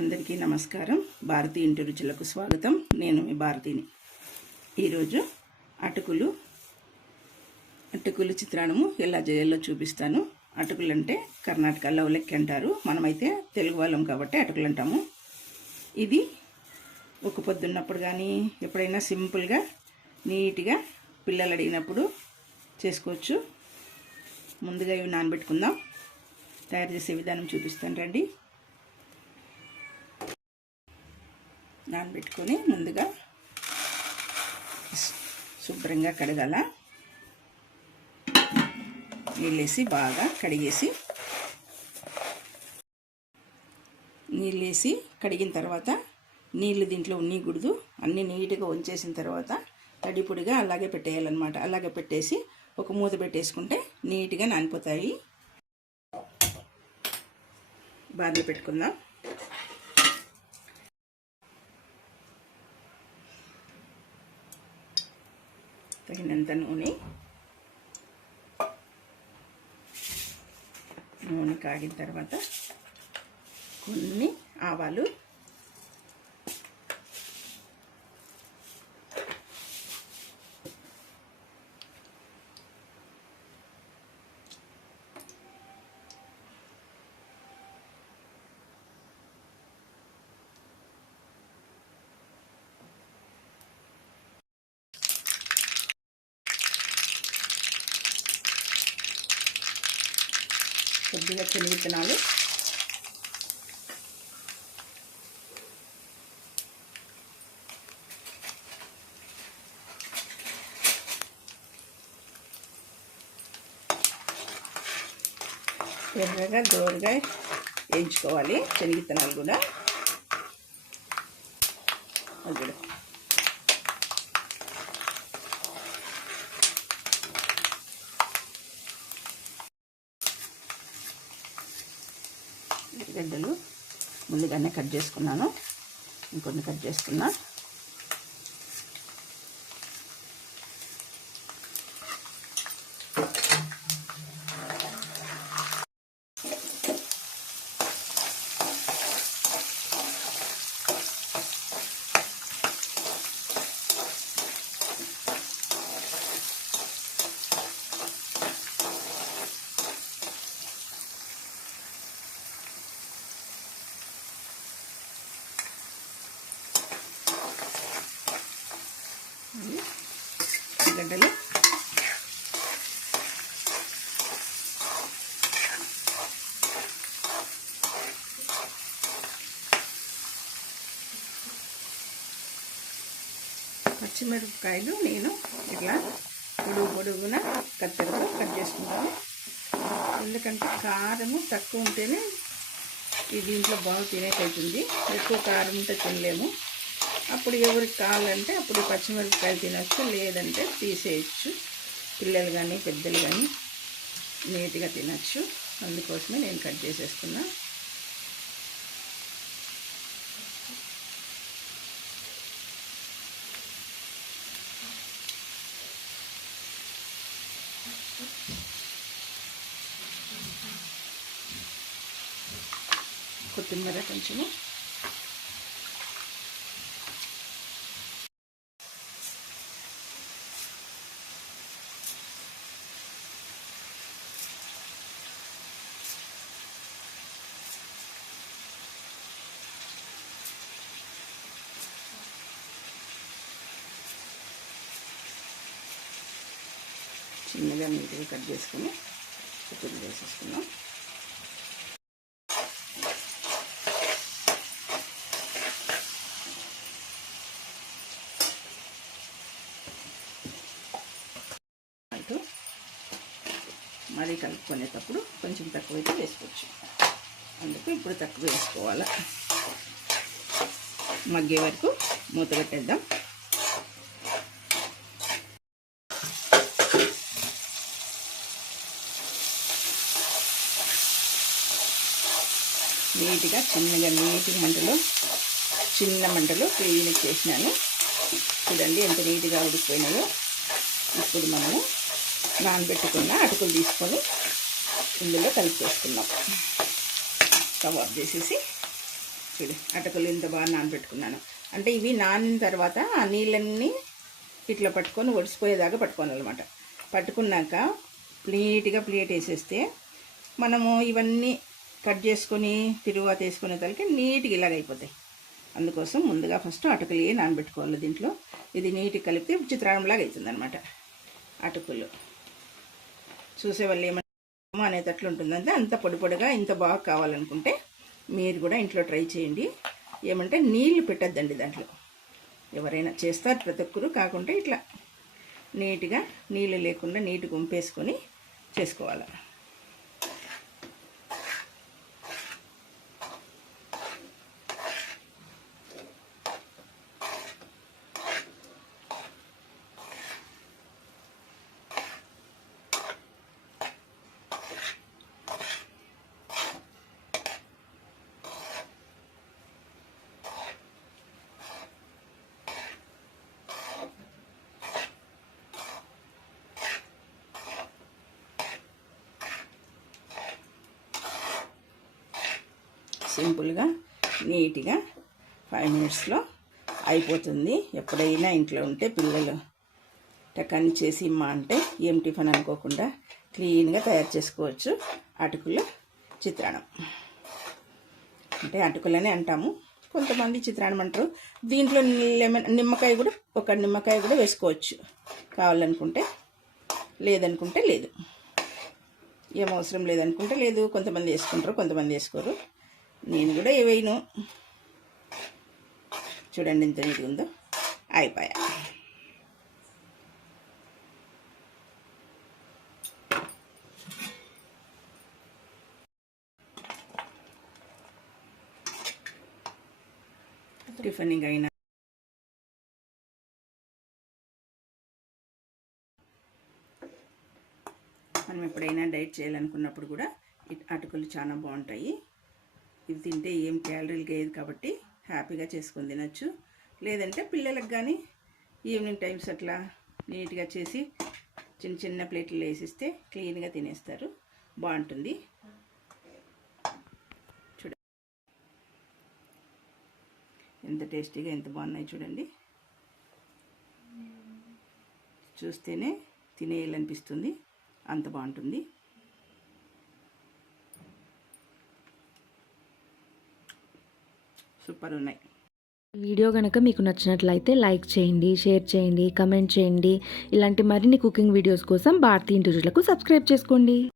అందరికీ నమస్కారం. భారతి ఇంటి రుచులకు స్వాగతం. నేను మీ భారతిని. ఈరోజు అటుకులు చిత్రాన్నము ఎలా చేయాలో చూపిస్తాను. అటుకులు అంటే కర్ణాటకలో లెక్క అంటారు, మనమైతే తెలుగు వాళ్ళం కాబట్టి అటుకులు అంటాము. ఇది ఒక పొద్దున్నప్పుడు కానీ ఎప్పుడైనా సింపుల్గా నీట్గా పిల్లలు అడిగినప్పుడు చేసుకోవచ్చు. ముందుగా ఇవి నానబెట్టుకుందాం. తయారు చేసే విధానం చూపిస్తాను రండి. నానబెట్టుకొని ముందుగా శుభ్రంగా కడగాల. నీళ్ళేసి బాగా కడిగేసి కడిగిన తర్వాత నీళ్ళు దీంట్లో ఉన్నీకూడదు, అన్నీ నీట్గా వంచేసిన తర్వాత తడి పొడిగా అలాగే పెట్టేయాలన్నమాట. అలాగే పెట్టేసి ఒక మూత పెట్టేసుకుంటే నీట్గా నానిపోతాయి. బాగా పెట్టుకుందాం. తగినంత నూనె కాగిన తర్వాత కొన్ని ఆవాలు, కొద్దిగా శనగవిత్తనాలు, ఎర్రగా దోరగా వేయించుకోవాలి. శనగవిత్తనాలు కూడా గడ్డలు ముందుగానే కట్ చేసుకున్నాను, ఇంకొన్ని కట్ చేసుకున్నా. గడ్డలు పచ్చిమిరపకాయలు నేను ఇట్లా పొడుగున కత్తెరతో కట్ చేసుకుంటాను. ఎందుకంటే కారము తక్కువ ఉంటేనే ఈ దీంట్లో బాగా తినేకవుతుంది. ఎక్కువ కారం ఉంటే తినలేము. అప్పుడు ఎవరికి కావాలంటే అప్పుడు పచ్చిమిరపకాయలు తినచ్చు, లేదంటే తీసేయచ్చు. పిల్లలు కానీ పెద్దలు కానీ నీట్గా తినచ్చు. అందుకోసమే నేను కట్ చేసేస్తున్నా. కొత్తిమీర కొంచెము, చిన్నగా నీట్గా కట్ చేసుకుని కొత్తిమీర వేసేసుకున్నాం. మరీ కలుపుకునేటప్పుడు కొంచెం తక్కువైతే వేసుకోవచ్చు. అందుకు ఇప్పుడు తక్కువ వేసుకోవాలి. మగ్గే వరకు మూత పెట్టేద్దాం. నీట్గా చిన్న మంటలో క్లీన్ చేసినాను. చూడండి ఎంత నీట్గా ఉడికిపోయినాయో. ఇప్పుడు మనము నానబెట్టుకున్న అటుకులు తీసుకొని ఇందులో కలిపేసుకున్నాం. స్టవ్ ఆఫ్ చేసేసి చూడు అటుకులు ఇంత బాగా నానబెట్టుకున్నాను. అంటే ఇవి నానిన తర్వాత ఆ నీళ్ళన్నీ ఇట్లా పట్టుకొని ఒడిసిపోయేదాకా పట్టుకోవాలన్నమాట. పట్టుకున్నాక నీట్గా ప్లేట్ వేసేస్తే మనము ఇవన్నీ కట్ చేసుకొని తిరువాత వేసుకునే తలకి నీట్గా ఇలాగ అయిపోతాయి. అందుకోసం ముందుగా ఫస్ట్ అటుకులు నానబెట్టుకోవాలి. దీంట్లో ఇది నీట్గా కలిపితే చిత్రాన్నంలాగా అవుతుంది అనమాట. అటుకులు చూసేవాళ్ళు ఏమన్నా అనేటట్లు ఉంటుందంటే అంత పొడి పొడిగా ఇంత బాగా కావాలనుకుంటే మీరు కూడా ఇంట్లో ట్రై చేయండి. ఏమంటే నీళ్లు పెట్టద్దండి దాంట్లో. ఎవరైనా చేస్తారు ప్రతి ఒక్కరు, కాకుంటే ఇట్లా నీట్గా నీళ్ళు లేకుండా నీట్గా ఉంపేసుకొని చేసుకోవాలి. సింపుల్గా నీట్గా 5 మినిట్స్లో అయిపోతుంది. ఎప్పుడైనా ఇంట్లో ఉంటే పిల్లలు టకాని చేసి ఇమ్మా అంటే ఏం టిఫిన్ అనుకోకుండా క్లీన్గా తయారు చేసుకోవచ్చు. అటుకులు చిత్రాన్నం అంటే అటుకులనే అంటాము, కొంతమంది చిత్రాన్నం అంటారు. దీంట్లో నిమ్మకాయ కూడా ఒక నిమ్మకాయ కూడా వేసుకోవచ్చు కావాలనుకుంటే, లేదనుకుంటే లేదు. ఏం అవసరం లేదనుకుంటే లేదు. కొంతమంది వేసుకుంటారు, కొంతమంది వేసుకోరు. నేను కూడా ఏవైనా చూడండి ఎంత నీట్గా ఉందో. అయిపోయా. టిఫినింగ్ అయినా మనం ఎప్పుడైనా డైట్ చేయాలనుకున్నప్పుడు కూడా అటుకులు చాలా బాగుంటాయి. ఇవి తింటే ఏం క్యాలరీలు లేదు కాబట్టి హ్యాపీగా చేసుకొని తినచ్చు. లేదంటే పిల్లలకు కానీ ఈవినింగ్ టైమ్స్ అట్లా నీట్గా చేసి చిన్న చిన్న ప్లేట్లు వేసిస్తే క్లీన్గా తినేస్తారు. బాగుంటుంది. చూడండి ఎంత టేస్టీగా ఎంత బాగున్నాయి చూడండి. చూస్తేనే తినేయాలనిపిస్తుంది, అంత బాగుంటుంది. సూపర్ ఉన్నాయి. వీడియో కనుక మీకు నచ్చినట్లయితే లైక్ చేయండి, షేర్ చేయండి, కమెంట్ చేయండి. ఇలాంటి మరిన్ని కుకింగ్ వీడియోస్ కోసం భారతీ ఇంటి రుచులకు సబ్స్క్రైబ్ చేసుకోండి.